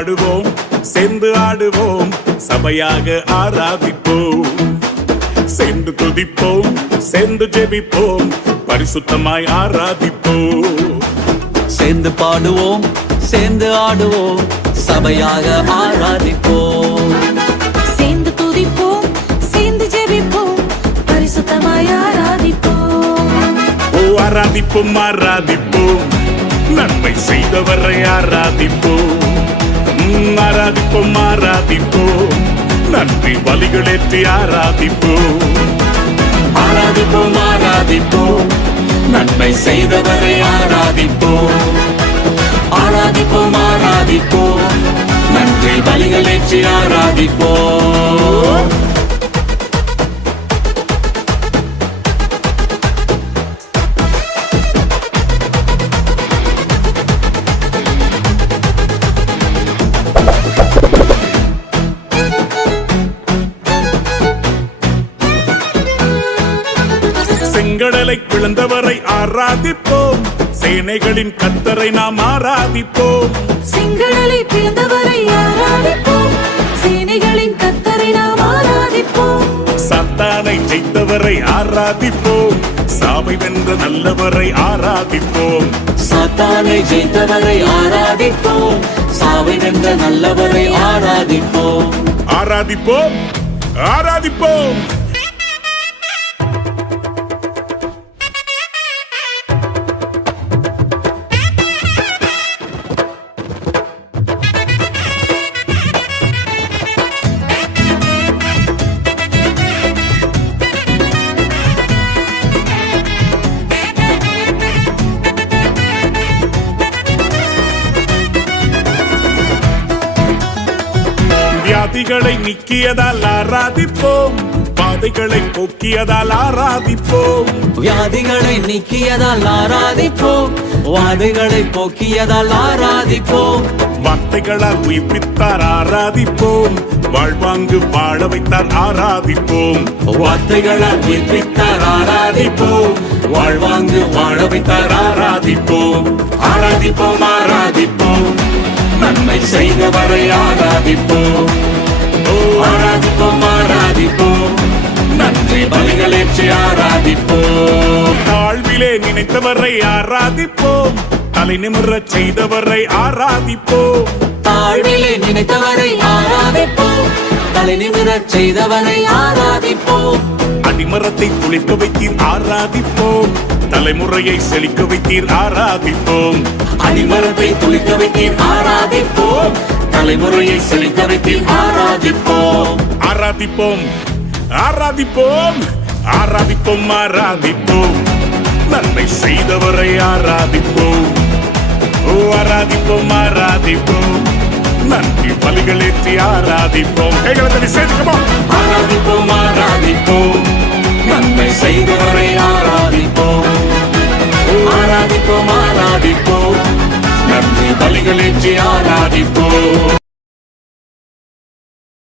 பாடுவோம், சேர்ந்து ஆடுவோம், சபையாக ஆராதிப்போம். சேர்ந்து துதிப்போம், சேர்ந்து ஜெபிப்போம், பரிசுத்தமாய் ஆராதிப்போம். சேர்ந்து பாடுவோம், சேர்ந்து ஆடுவோம், சபையாக ஆராதிப்போம். சேர்ந்து துதிப்போம், சேர்ந்து ஜெபிப்போம், பரிசுத்தமாய் ஆராதிப்போம். ஆராதிப்போம் ஆராதிப்போம், நன்மை செய்தவரை ஆராதிப்போம். ஆராதிப்போம் ஆராதிப்போம், நன்றி பலிகளேற்றி ஆராதிப்போம். ஆராதிப்போம் ஆராதிப்போம், நன்மை செய்தவரை ஆராதிப்போம். ஆராதிப்போம் ஆராதிப்போம், நன்றி பலிகளேற்றி ஆராதிப்போம். செங்கடலை பிளந்தவரை ஆராதிப்போம், சேனைகளின் கர்த்தரை நாம் ஆராதிப்போம். செங்கடலை பிளந்தவரை ஆராதிப்போம், சேனைகளின் கர்த்தரை நாம் ஆராதிப்போம். சாத்தானை ஜெயித்தவரை ஆராதிப்போம், சாவை வென்ற நல்லவரை ஆராதிப்போம். சாத்தானை ஜெயித்தவரை ஆராதிப்போம், சாவை வென்ற நல்லவரை ஆராதிப்போம். ஆராதிப்போம் ஆராதிப்போம். வியாதிகளை நீக்கியதால் ஆராதிப்போம், பாதைகளை போக்கியதால் ஆராதிப்போம். வியாதிகளை நீக்கியதால் ஆராதிப்போம், வாதைகளை போக்கியதால் ஆராதிப்போம். வார்த்தைகளால் உயிர்ப்பித்தார் ஆராதிப்போம், வாழ்வாங்கு வாழ வைத்தார் ஆராதிப்போம். வார்த்தைகளால் உயிர்ப்பித்தார் ஆராதிப்போம், வாழ்வாங்கு வாழ வைத்தார் ஆராதிப்போம். ஆராதிப்போம் ஆராதிப்போம், நன்மை செய்தவரை ஆராதிப்போம். ஆராதிப்போம் ஆராதிப்போம், நன்றி பலிகளேற்றி ஆராதிப்போம். தாழ்விலே நினைத்தவரை ஆராதிப்போம், தலை நிமிரச் செய்தவரை ஆராதிப்போம். தாழ்விலே நினைத்தவரை ஆராதிப்போம், தலை நிமிரச் செய்தவரை ஆராதிப்போம். அடிமரத்தை துளிக்க வைத்தீர் ஆராதிப்போம், தலைமுறையை செழிக்க வைத்தீர் ஆராதிப்போம். அடிமரத்தை துளிக்க வைத்தீர் ஆராதிப்போம், தலைமுறையை செழிக்க வைத்தீர் ஆராதிப்போம். ஆராதிப்போம் ஆராதிப்போம், ஆராதிப்போம் ஆராதிப்போம், நன்மை செய்தவரை ஆராதிப்போம். ஆராதிப்போம் ஆராதிப்போம், நன்றி பலிகளேற்றி ஆராதிப்போம். கைகளை தட்டி சேர்த்துக்கமா. ஆராதிப்போம் ஆராதிப்போம்,